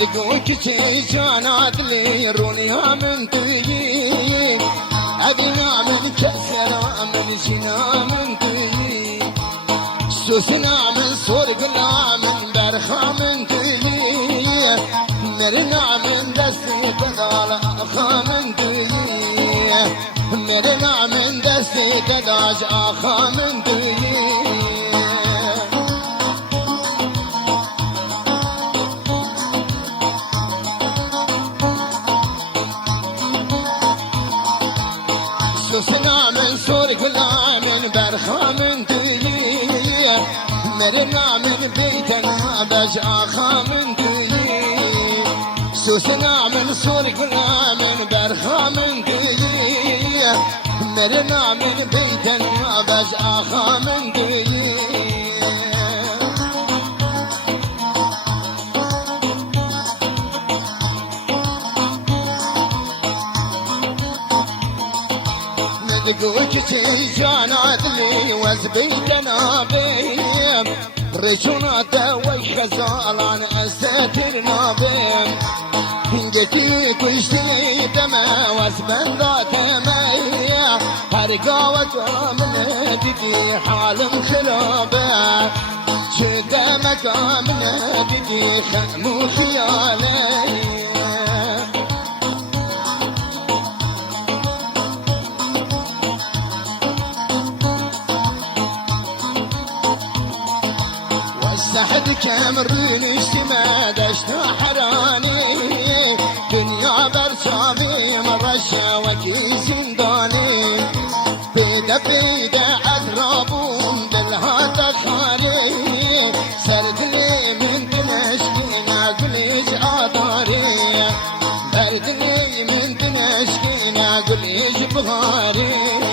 دقوك شي جانات لي رونيها من تيي أبينا من كسر من جنا من تيي سوسنا من صرقنا من برخا من تيي مرنا من دستي تدال أخا من تيي مرنا من دستي تداج أخا من تيي سوسنا من صرقنا من برخا من تيي مرنا من بيتنا بج أخا من تيي سوسنا من صرقنا من برخا من تيي مرنا من بيتنا بج أخا من تيي دقوك شي جانات لي وزبيتنا بيم رجونات وخزالان استترنا بيم هنجتي كشتي دما وزبندات مي هرقاوة من ددي حالم خلابه شدمك من ددي خمو خيالي سحد كامرين اجتماد اشتا حراني دنيا برصابي مرشا وكي زنداني بيدا بيدا اضربون بالهاتا خالي سرد لي من دنشكينا قليج عطاري برد لي من دنشكينا قليج بغاري